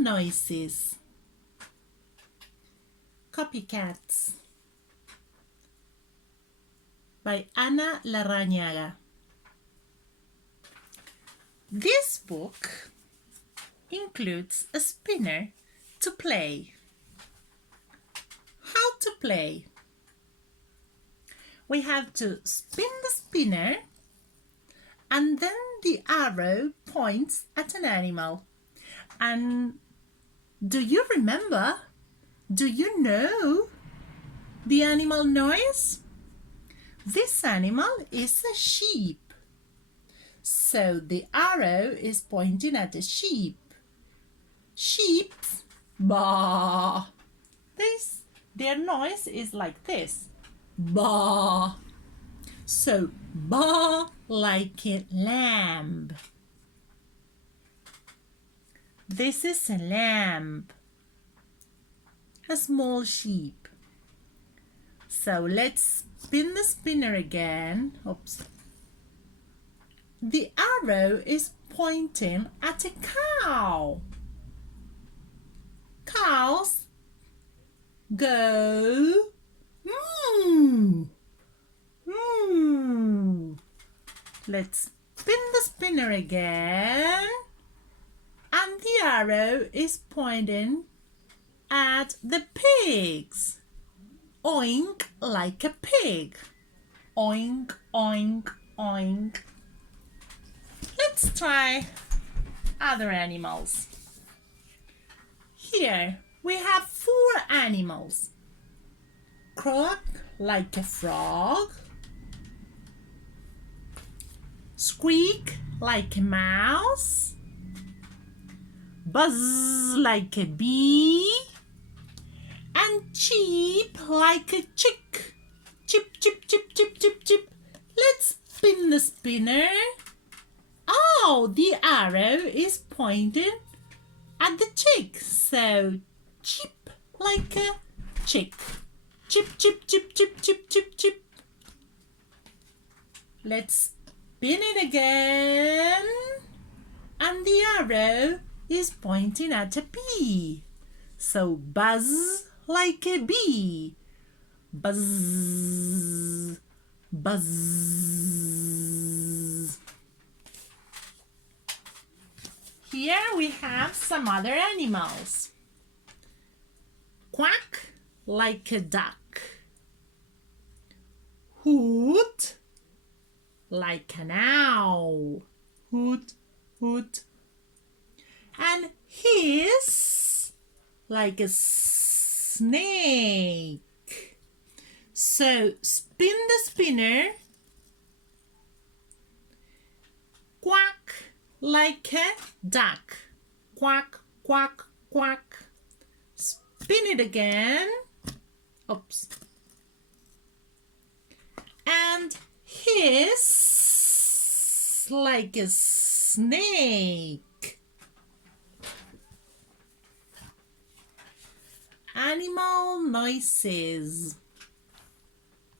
noises. Copycats by Ana Larrañaga. This book includes a spinner to play. How to play? We have to spin the spinner and then the arrow points at an animal. And do you remember? Do you know the animal noise? This animal is a sheep. So the arrow is pointing at a sheep. Sheep, baa. Their noise is like this. Baa. So baa like a lamb. This is a lamb, a small sheep. So let's spin the spinner again. Oops. The arrow is pointing at a cow. Cows go moo. Moo. Let's spin the spinner again. And the arrow is pointing at the pigs. Oink like a pig. Oink, oink, oink. Let's try other animals. Here we have 4 animals. Croak like a frog. Squeak like a mouse. Buzz like a bee. And cheep like a chick. Chip, chip, chip, chip, chip, chip. Let's spin the spinner. Oh, the arrow is pointing at the chick. So, chip like a chick. Chip, chip, chip, chip, chip, chip, chip. Let's spin it again. And the arrow is pointing at a bee. So, buzz like a bee. Buzz, buzz. Here we have some other animals. Quack like a duck. Hoot like an owl. Hoot, hoot. And hiss like a snake. So spin the spinner. Quack like a duck. Quack, quack, quack. Spin it again. Oops. And hiss like a snake. Animal noises.